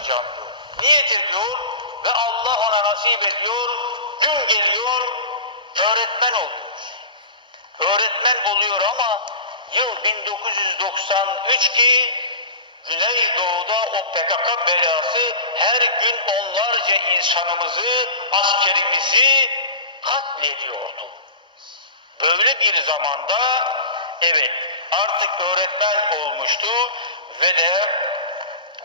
olacağım diyor. Niyet ediyor ve Allah ona nasip ediyor. Gün geliyor öğretmen oluyor. Öğretmen oluyor ama yıl 1993 ki Güneydoğu'da o PKK belası her gün onlarca insanımızı, askerimizi katlediyordu. Böyle bir zamanda evet artık öğretmen olmuştu ve de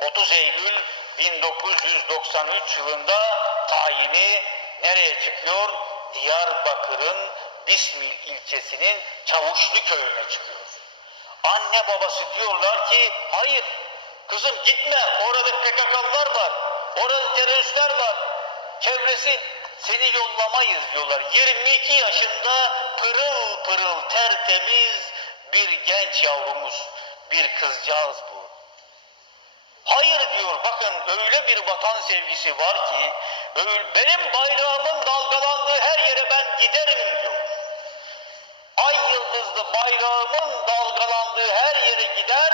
30 Eylül 1993 yılında tayini nereye çıkıyor? Diyarbakır'ın Bismil ilçesinin Çavuşlu köyüne çıkıyor. Anne babası diyorlar ki hayır kızım gitme orada PKK'lılar var. Orada teröristler var. Çevresi seni yollamayız diyorlar. 22 yaşında pırıl pırıl tertemiz bir genç yavrumuz. Bir kızcağız bu. Hayır diyor bakın öyle bir vatan sevgisi var ki benim bayrağımın dalgalandığı her yere ben giderim diyor. Ay yıldızlı bayrağımın dalgalandığı her yere gider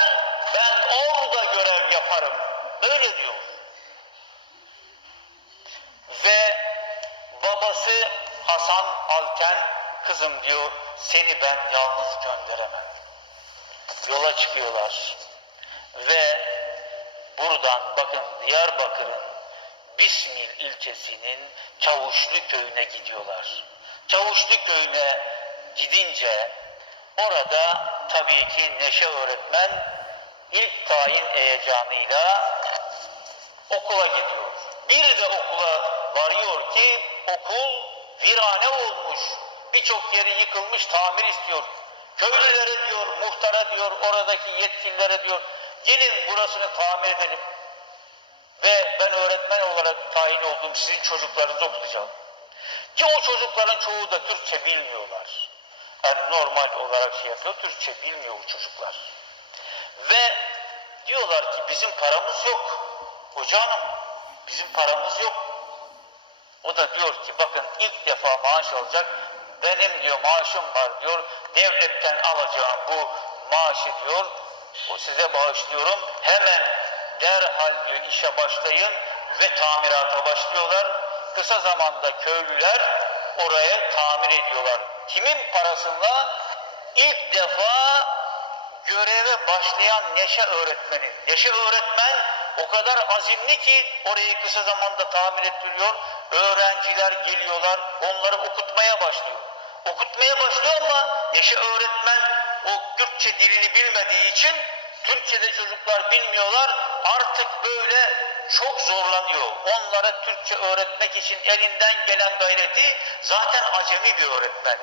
ben orada görev yaparım. Öyle diyor. Ve babası Hasan Alten kızım diyor seni ben yalnız gönderemem. Yola çıkıyorlar. Ve buradan bakın Diyarbakır'ın Bismil ilçesinin Çavuşlu köyüne gidiyorlar. Çavuşlu köyüne gidince orada tabii ki Neşe öğretmen ilk tayin heyecanıyla okula gidiyor. Bir de okula varıyor ki okul virane olmuş. Birçok yeri yıkılmış tamir istiyor. Köylülere diyor, muhtara diyor, oradaki yetkililere diyor, gelin burasını tamir edelim. Ve ben öğretmen olarak tayin olduğum sizin çocuklarınızı okutacağım. Ki o çocukların çoğu da Türkçe bilmiyorlar. Yani normal olarak şey yapıyor, Türkçe bilmiyor o çocuklar. Ve diyorlar ki bizim paramız yok. Hoca hanım bizim paramız yok. O da diyor ki bakın ilk defa maaş alacak. Benim diyor maaşım var diyor. Devletten alacağım bu maaşı diyor. O size bağışlıyorum. Hemen derhal diyor işe başlayın ve tamirata başlıyorlar. Kısa zamanda köylüler oraya tamir ediyorlar. Kimin parasıyla? İlk defa göreve başlayan Neşe öğretmeni. Neşe öğretmen o kadar azimli ki orayı kısa zamanda tamir ettiriyor. Öğrenciler geliyorlar, onları okutmaya başlıyor. Okutmaya başlıyor ama Neşe öğretmen o Kürtçe dilini bilmediği için Türkçe'de çocuklar bilmiyorlar. Artık böyle çok zorlanıyor. Onlara Türkçe öğretmek için elinden gelen gayreti zaten acemi bir öğretmen.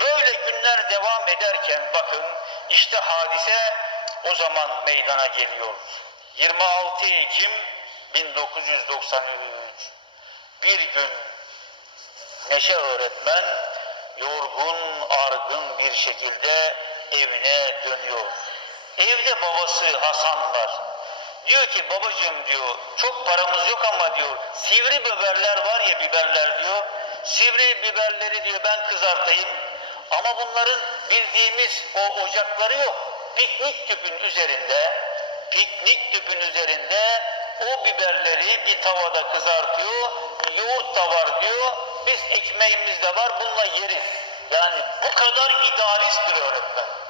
Böyle günler devam ederken bakın işte hadise o zaman meydana geliyor. 26 Ekim 1993 bir gün Neşe öğretmen yorgun argın bir şekilde evine dönüyor. Evde babası Hasan var. Diyor ki babacığım diyor çok paramız yok ama diyor sivri biberler var ya biberler diyor. Sivri biberleri diyor ben kızartayım. Ama bunların bildiğimiz o ocakları yok. Piknik tüpün üzerinde, piknik tüpün üzerinde o biberleri bir tavada kızartıyor. Yoğurt da var diyor. Biz ekmeğimiz de var bununla yeriz. Yani bu kadar idealist bir öğretmen.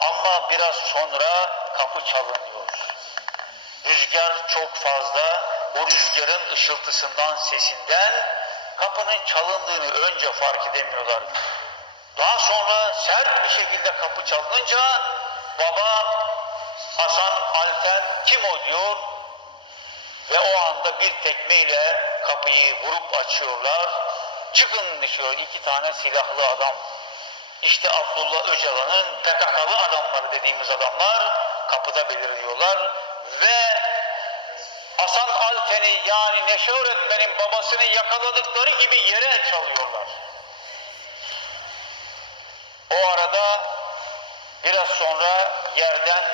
Ama biraz sonra kapı çalınıyor. Rüzgar çok fazla. O rüzgarın ışıltısından, sesinden kapının çalındığını önce fark edemiyorlar. Daha sonra sert bir şekilde kapı çalınınca baba Hasan Alten kim o diyor ve o anda bir tekmeyle kapıyı vurup açıyorlar. Çıkın diyor iki tane silahlı adam. İşte Abdullah Öcalan'ın PKK'lı adamları dediğimiz adamlar kapıda belirliyorlar ve Hasan Alten'i yani Neşe öğretmenin babasını yakaladıkları gibi yere çalıyorlar. O arada biraz sonra yerden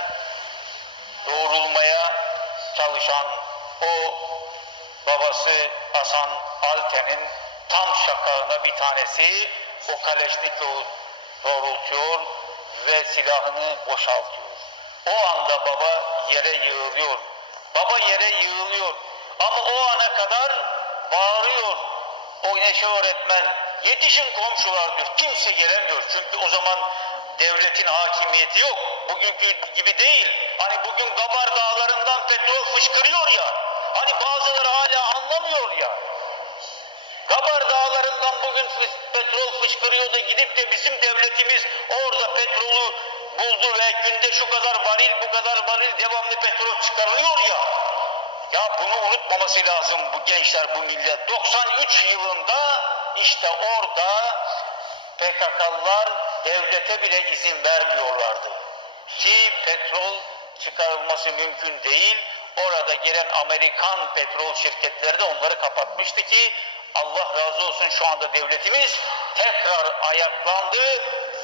doğrulmaya çalışan o babası Hasan Alten'in tam şakağına bir tanesi o Kaleşnikov'u doğrultuyor ve silahını boşaltıyor. O anda baba yere yığılıyor. Baba yere yığılıyor. Ama o ana kadar bağırıyor o Neşe öğretmen. Yetişin komşular diyor. Kimse gelemiyor. Çünkü o zaman devletin hakimiyeti yok. Bugünkü gibi değil. Hani bugün Gabar dağlarından petrol fışkırıyor ya. Hani bazıları hala anlamıyor ya. Gabar dağlarından bugün petrol fışkırıyor da gidip de bizim devletimiz orada petrolü buldu ve günde şu kadar varil bu kadar varil devamlı petrol çıkarılıyor ya. Ya bunu unutmaması lazım bu gençler bu millet. 93 yılında işte orada PKK'lılar devlete bile izin vermiyorlardı. Ki petrol çıkarılması mümkün değil. Orada gelen Amerikan petrol şirketleri de onları kapatmıştı ki Allah razı olsun şu anda devletimiz tekrar ayaklandı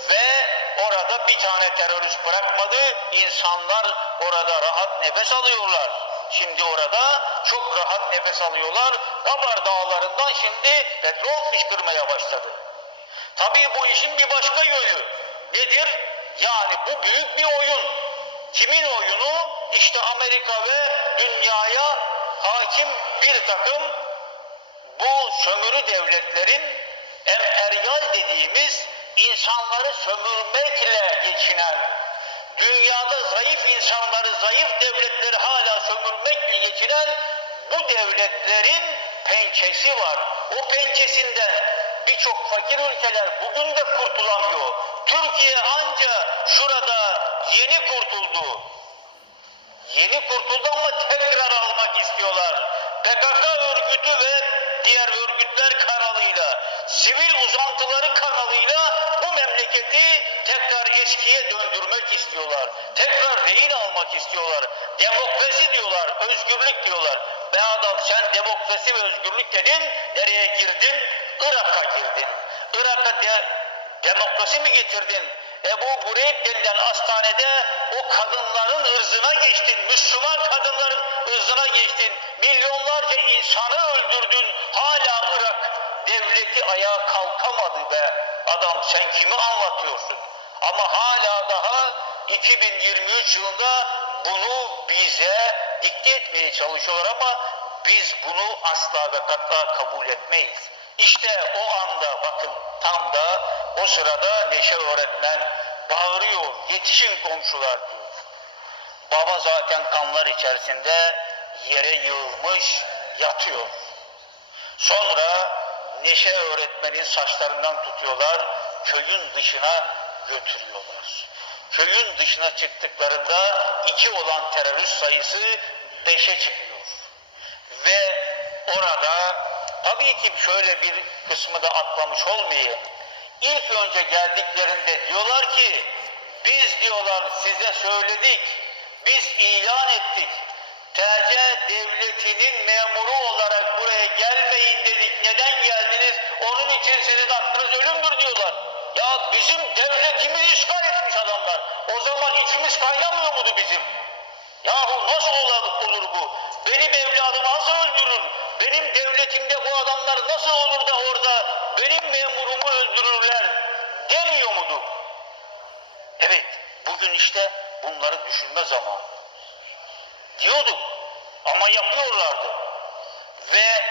ve orada bir tane terörist bırakmadı. İnsanlar orada rahat nefes alıyorlar. Şimdi orada çok rahat nefes alıyorlar. Kabar dağlarından şimdi petrol fışkırmaya başladı. Tabii bu işin bir başka yönü nedir? Yani bu büyük bir oyun. Kimin oyunu? İşte Amerika ve dünyaya hakim bir takım bu sömürü devletlerin emperyal dediğimiz insanları sömürmekle geçinen, dünyada zayıf insanları, zayıf devletleri hala sömürmekle geçinen bu devletlerin pençesi var. O pençesinden birçok fakir ülkeler bugün de kurtulamıyor. Türkiye anca şurada yeni kurtuldu. Yeni kurtuldu ama tekrar almak istiyorlar. PKK örgütü ve diğer örgütler kanalıyla, sivil uzantıları kanalıyla bu memleketi tekrar eskiye döndürmek istiyorlar. Tekrar rehin almak istiyorlar. Demokrasi diyorlar, özgürlük diyorlar. Be adam sen demokrasi ve özgürlük dedin, nereye girdin? Irak'a girdin. Irak'a de, demokrasi mi getirdin? Ebu Gureyb denilen hastanede o kadınların ırzına geçtin. Müslüman kadınların ırzına geçtin. Milyonlarca insanı ayağa kalkamadı be. Adam sen kimi anlatıyorsun? Ama hala daha 2023 yılında bunu bize dikte etmeye çalışıyorlar ama biz bunu asla ve katla kabul etmeyiz. İşte o anda bakın tam da o sırada Neşe öğretmen bağırıyor yetişin komşular diyor. Baba zaten kanlar içerisinde yere yığılmış yatıyor. Sonra Neşe öğretmenin saçlarından tutuyorlar köyün dışına götürüyorlar. Köyün dışına çıktıklarında iki olan terörist sayısı beşe çıkıyor. Ve orada tabii ki şöyle bir kısmı da atlamış olmayayım. İlk önce geldiklerinde diyorlar ki biz diyorlar size söyledik, biz ilan ettik. TC devletinin memuru olarak Sizin hakkınız ölümdür diyorlar. Ya bizim devletimiz işgal etmiş adamlar. O zaman içimiz kaynamıyor muydu bizim? Yahu nasıl olur, bu? Benim evladımı nasıl öldürür? Benim devletimde bu adamlar nasıl olur da orada benim memurumu öldürürler demiyor mudur? Evet, bugün işte bunları düşünme zamanı. Diyorduk ama yapıyorlardı. Ve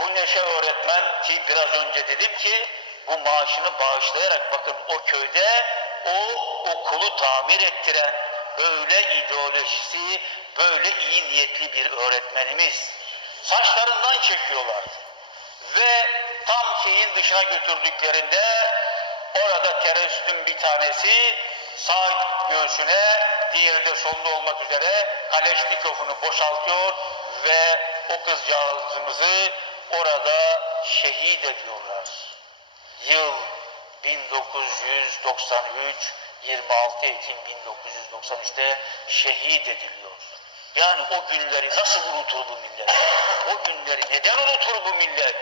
bu Neşe öğretmen ki biraz önce dedim ki bu maaşını bağışlayarak bakın o köyde o okulu tamir ettiren böyle ideolojisi böyle iyi niyetli bir öğretmenimiz. Saçlarından çekiyorlardı. Ve tam şeyin dışına götürdüklerinde orada teröristin bir tanesi sağ göğsüne diğeri de solunda olmak üzere Kaleşnikov'unu boşaltıyor ve o kızcağızımızı orada şehit ediyorlar. Yıl 1993 26 Ekim 1993'te şehit ediliyor. Yani o günleri nasıl unutur bu millet? O günleri neden unutur bu millet?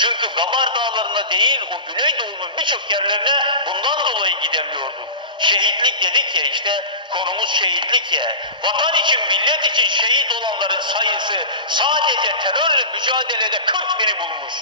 Çünkü Gamar Dağları'na değil o Güneydoğu'nun birçok yerlerine bundan dolayı gidemiyordu. Şehitlik dedik ya işte konumuz şehitlik ya. Vatan için, millet için şehit olanların sayısı sadece terörle mücadelede 40 bini bulmuş.